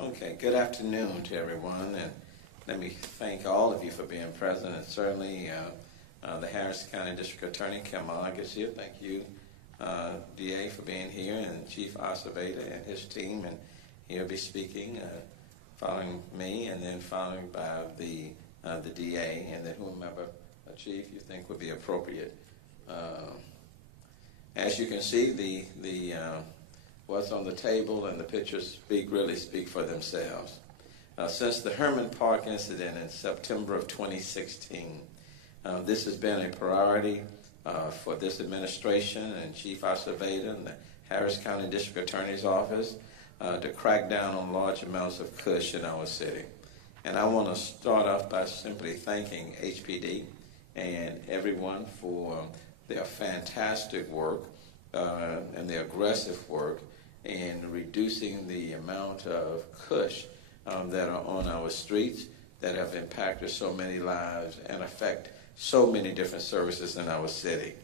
Okay, good afternoon to everyone, and let me thank all of you for being present, and certainly the Harris County District Attorney, Kim Mogg, is here. Thank you, DA, for being here, and Chief Acevedo and his team, and he'll be speaking following me, and then followed by the DA, and then whomever, Chief, you think would be appropriate. As you can see, the what's on the table and the pictures really speak for themselves. Since the Herman Park incident in September of 2016, this has been a priority for this administration and Chief Acevedo and the Harris County District Attorney's Office to crack down on large amounts of Kush in our city. And I want to start off by simply thanking HPD and everyone for their fantastic work and their aggressive work in reducing the amount of Kush that are on our streets that have impacted so many lives and affect so many different services in our city.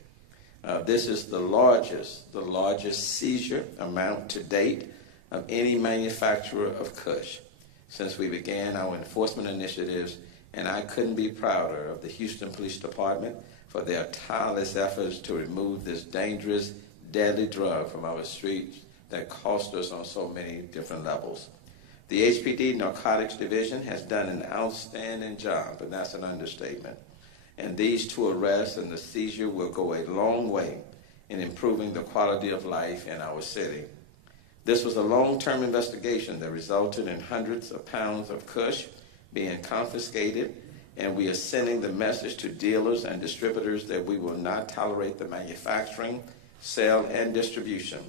This is the largest seizure amount to date of any manufacturer of Kush since we began our enforcement initiatives, and I couldn't be prouder of the Houston Police Department for their tireless efforts to remove this dangerous, deadly drug from our streets that cost us on so many different levels. The HPD Narcotics Division has done an outstanding job, and that's an understatement. And these two arrests and the seizure will go a long way in improving the quality of life in our city. This was a long-term investigation that resulted in hundreds of pounds of Kush being confiscated, and we are sending the message to dealers and distributors that we will not tolerate the manufacturing, sale, and distribution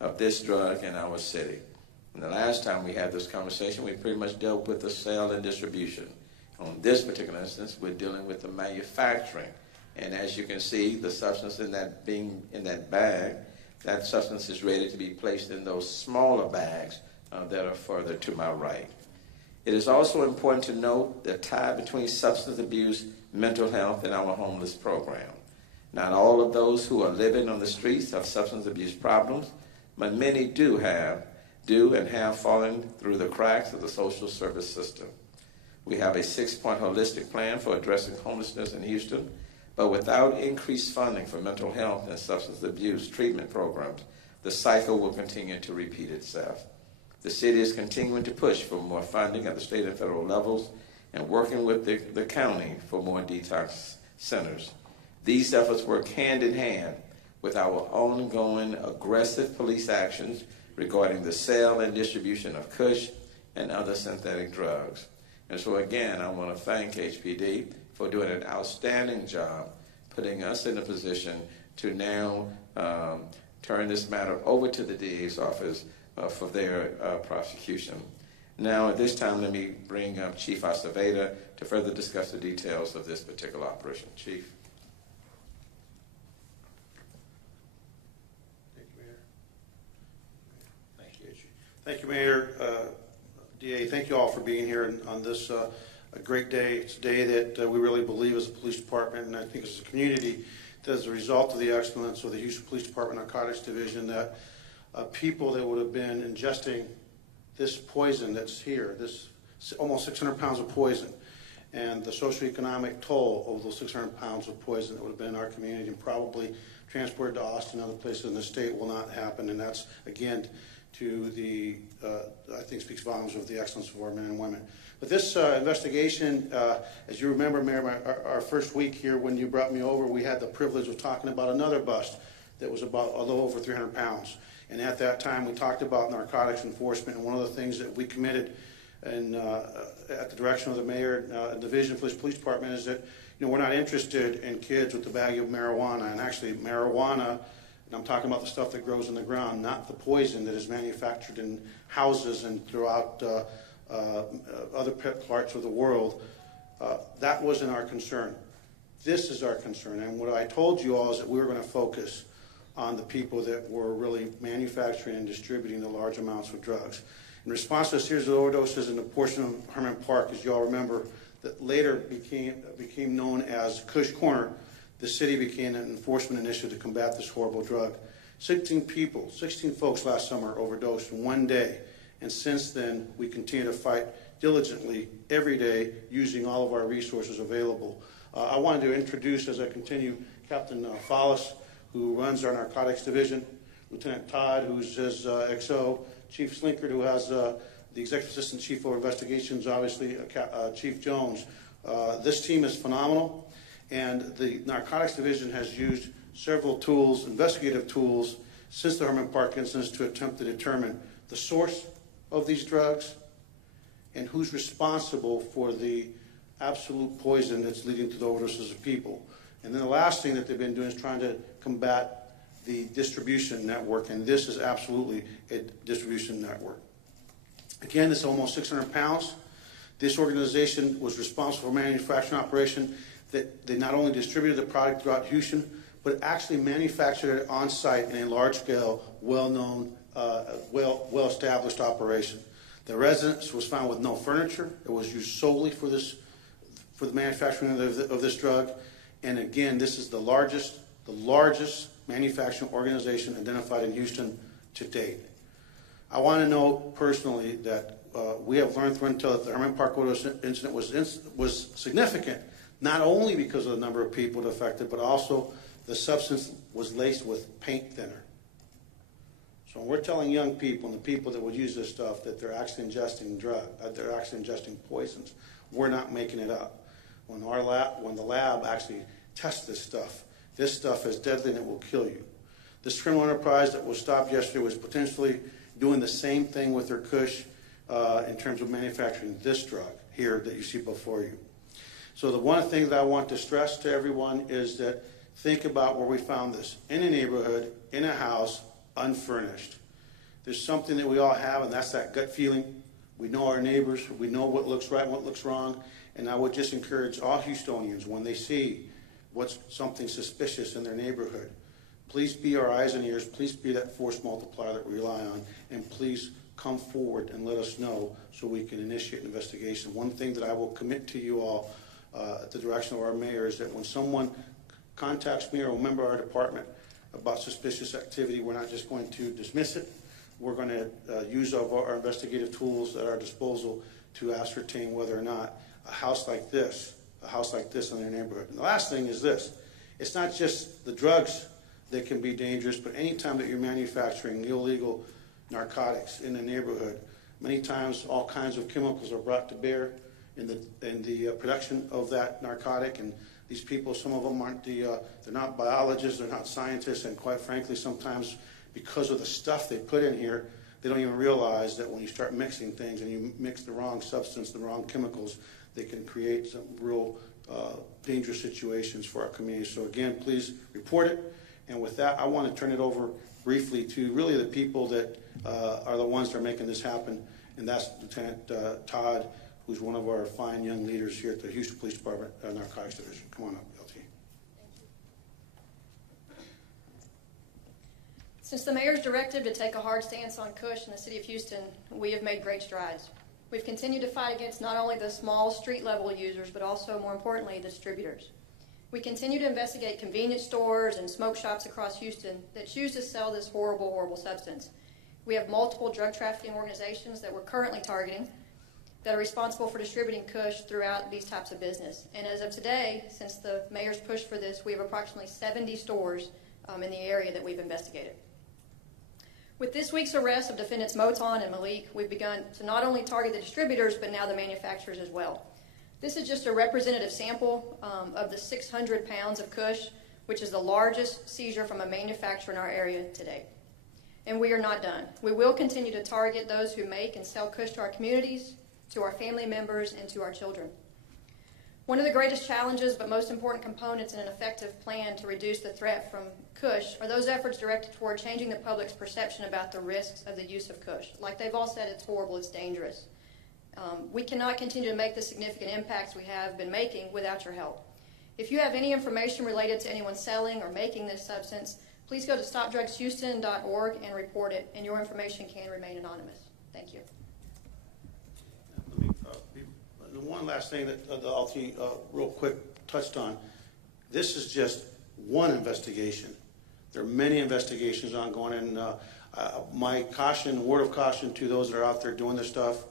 of this drug in our city. And the last time we had this conversation, we pretty much dealt with the sale and distribution. On this particular instance, we're dealing with the manufacturing. And as you can see, the substance in that bag, that substance is ready to be placed in those smaller bags that are further to my right. It is also important to note the tie between substance abuse, mental health, and our homeless program. Not all of those who are living on the streets have substance abuse problems, but many do and have fallen through the cracks of the social service system. We have a 6-point holistic plan for addressing homelessness in Houston, but without increased funding for mental health and substance abuse treatment programs, the cycle will continue to repeat itself. The city is continuing to push for more funding at the state and federal levels and working with the county for more detox centers. These efforts work hand in hand with our ongoing aggressive police actions regarding the sale and distribution of Kush and other synthetic drugs. And so again, I want to thank HPD for doing an outstanding job, putting us in a position to now turn this matter over to the DA's office for their prosecution. Now, at this time, let me bring up Chief Acevedo to further discuss the details of this particular operation. Chief. Thank you, Mayor. DA, thank you all for being here on this a great day. It's a day that we really believe as a police department, and I think as a community, that as a result of the excellence of the Houston Police Department Narcotics Division, that people that would have been ingesting this poison that's here, this almost 600 pounds of poison, and the socioeconomic toll of those 600 pounds of poison that would have been in our community and probably transported to Austin and other places in the state will not happen. And that's, again, to the, I think speaks volumes of the excellence of our men and women. But this investigation, as you remember, Mayor, our first week here when you brought me over, we had the privilege of talking about another bust that was about a little over 300 pounds. And at that time, we talked about narcotics enforcement, and one of the things that we committed and at the direction of the mayor and the division for this police department is that, we're not interested in kids with the bag of marijuana. And actually, marijuana, and I'm talking about the stuff that grows in the ground, not the poison that is manufactured in houses and throughout other parts of the world. That wasn't our concern. This is our concern. And what I told you all is that we were going to focus on the people that were really manufacturing and distributing the large amounts of drugs. In response to a series of overdoses in a portion of Herman Park, as you all remember, that later became known as Kush Corner, the city began an enforcement initiative to combat this horrible drug. 16 folks last summer overdosed in one day, And since then, we continue to fight diligently every day using all of our resources available. I wanted to introduce, as I continue, Captain Follis, who runs our narcotics division, Lieutenant Todd, who's his XO, Chief Slinkard, who has the Executive Assistant Chief of Investigations, obviously, Chief Jones. This team is phenomenal, and the narcotics division has used several tools, investigative tools, since the Herman Park incidents to attempt to determine the source of these drugs and who's responsible for the absolute poison that's leading to the overdoses of people. And then the last thing that they've been doing is trying to combat the distribution network, and this is absolutely a distribution network. Again, this is almost 600 pounds. This organization was responsible for manufacturing operation that they not only distributed the product throughout Houston, but actually manufactured it on site in a large-scale, well-known, well-established operation. The residence was found with no furniture. It was used solely for the manufacturing of this drug. And again, this is the largest manufacturing organization identified in Houston to date. I want to note personally that we have learned through intel that the Herman Park overdose incident was significant, not only because of the number of people affected, but also the substance was laced with paint thinner. So when we're telling young people and the people that would use this stuff that they're actually ingesting they're actually ingesting poisons, we're not making it up. When the lab actually tests this stuff is deadly and it will kill you. This criminal enterprise that was stopped yesterday was potentially doing the same thing with their Kush in terms of manufacturing this drug here that you see before you. So the one thing that I want to stress to everyone is that think about where we found this, in a neighborhood, in a house, unfurnished. There's something that we all have, and that's that gut feeling. We know our neighbors, we know what looks right and what looks wrong, and I would just encourage all Houstonians, when they see what's something suspicious in their neighborhood, please be our eyes and ears, please be that force multiplier that we rely on, and please come forward and let us know so we can initiate an investigation. One thing that I will commit to you all at the direction of our mayor is that when someone contacts me or a member of our department about suspicious activity, we're not just going to dismiss it. We're going to use our investigative tools at our disposal to ascertain whether or not a house like this in their neighborhood. And the last thing is this. It's not just the drugs that can be dangerous, but any time that you're manufacturing illegal narcotics in the neighborhood, many times all kinds of chemicals are brought to bear in the production of that narcotic, and these people, some of them they're not biologists, they're not scientists, and quite frankly, sometimes because of the stuff they put in here, they don't even realize that when you start mixing things and you mix the wrong substance, the wrong chemicals, they can create some real dangerous situations for our community. So again, please report it. And with that, I want to turn it over briefly to really the people that are the ones that are making this happen, and that's Lieutenant Todd, who's one of our fine young leaders here at the Houston Police Department Narcotics Division. Come on up, LT. Since the mayor's directive to take a hard stance on Kush in the city of Houston, we have made great strides. We've continued to fight against not only the small street-level users, but also, more importantly, the distributors. We continue to investigate convenience stores and smoke shops across Houston that choose to sell this horrible, horrible substance. We have multiple drug trafficking organizations that we're currently targeting that are responsible for distributing Kush throughout these types of business. And as of today, since the mayor's push for this, we have approximately 70 stores in the area that we've investigated. With this week's arrest of defendants Moton and Malik, we've begun to not only target the distributors, but now the manufacturers as well. This is just a representative sample of the 600 pounds of Kush, which is the largest seizure from a manufacturer in our area today. And we are not done. We will continue to target those who make and sell Kush to our communities, to our family members, and to our children. One of the greatest challenges, but most important components in an effective plan to reduce the threat from Kush are those efforts directed toward changing the public's perception about the risks of the use of Kush. Like they've all said, it's horrible, it's dangerous. We cannot continue to make the significant impacts we have been making without your help. If you have any information related to anyone selling or making this substance, please go to stopdrugshouston.org and report it, and your information can remain anonymous. Thank you. The one last thing that the LT real quick touched on, this is just one investigation. There are many investigations ongoing, and My caution, word of caution to those that are out there doing this stuff,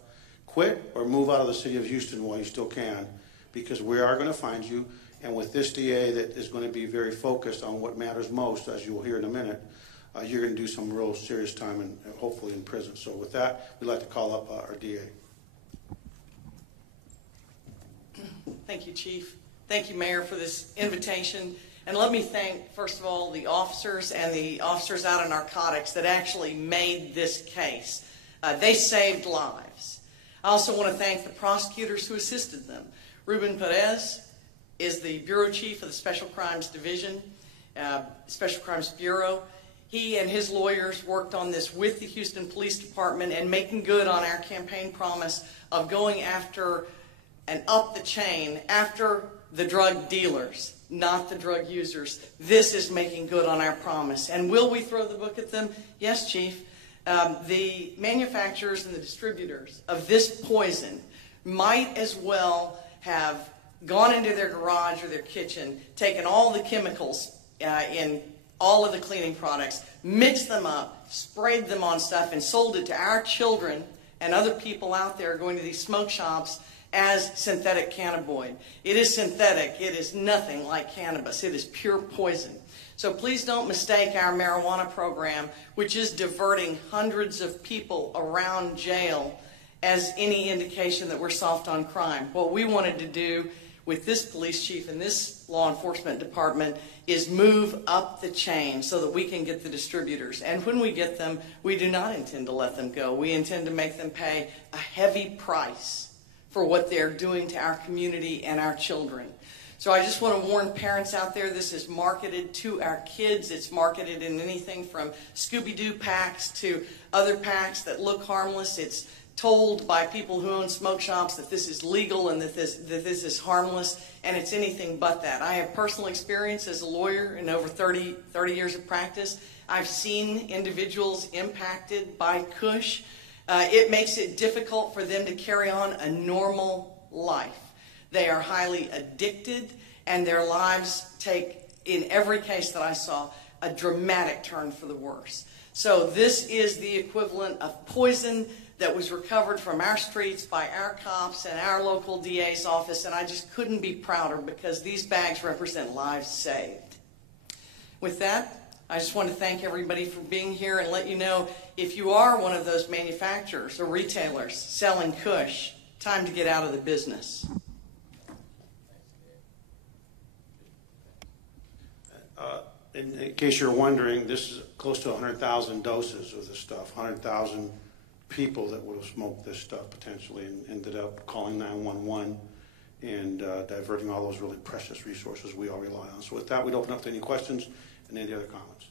quit or move out of the city of Houston while you still can, because we are going to find you. And with this DA that is going to be very focused on what matters most, as you will hear in a minute, you're going to do some real serious time and hopefully in prison. So with that, we'd like to call up our DA. Thank you, Chief. Thank you, Mayor, for this invitation. And let me thank, first of all, the officers and the officers out of narcotics that actually made this case. They saved lives. I also want to thank the prosecutors who assisted them. Ruben Perez is the Bureau Chief of the Special Crimes Division, Special Crimes Bureau. He and his lawyers worked on this with the Houston Police Department and making good on our campaign promise of going after and up the chain after the drug dealers, not the drug users. This is making good on our promise. And will we throw the book at them? Yes, Chief. The manufacturers and the distributors of this poison might as well have gone into their garage or their kitchen, taken all the chemicals in all of the cleaning products, mixed them up, sprayed them on stuff, and sold it to our children and other people out there going to these smoke shops as synthetic cannabinoid. It is synthetic. It is nothing like cannabis. It is pure poison. So please don't mistake our marijuana program, which is diverting hundreds of people around jail, as any indication that we're soft on crime. What we wanted to do with this police chief and this law enforcement department is move up the chain so that we can get the distributors. And when we get them, we do not intend to let them go. We intend to make them pay a heavy price for what they're doing to our community and our children. So I just want to warn parents out there, this is marketed to our kids. It's marketed in anything from Scooby-Doo packs to other packs that look harmless. It's told by people who own smoke shops that this is legal and that this is harmless, and it's anything but that. I have personal experience as a lawyer in over 30 years of practice. I've seen individuals impacted by Kush. It makes it difficult for them to carry on a normal life. They are highly addicted, and their lives take, in every case that I saw, a dramatic turn for the worse. So this is the equivalent of poison that was recovered from our streets by our cops and our local DA's office, and I just couldn't be prouder because these bags represent lives saved. With that, I just want to thank everybody for being here and let you know, if you are one of those manufacturers or retailers selling Kush, time to get out of the business. In case you're wondering, this is close to 100,000 doses of this stuff, 100,000 people that would have smoked this stuff potentially and ended up calling 911 and diverting all those really precious resources we all rely on. So with that, we'd open up to any questions and any other comments.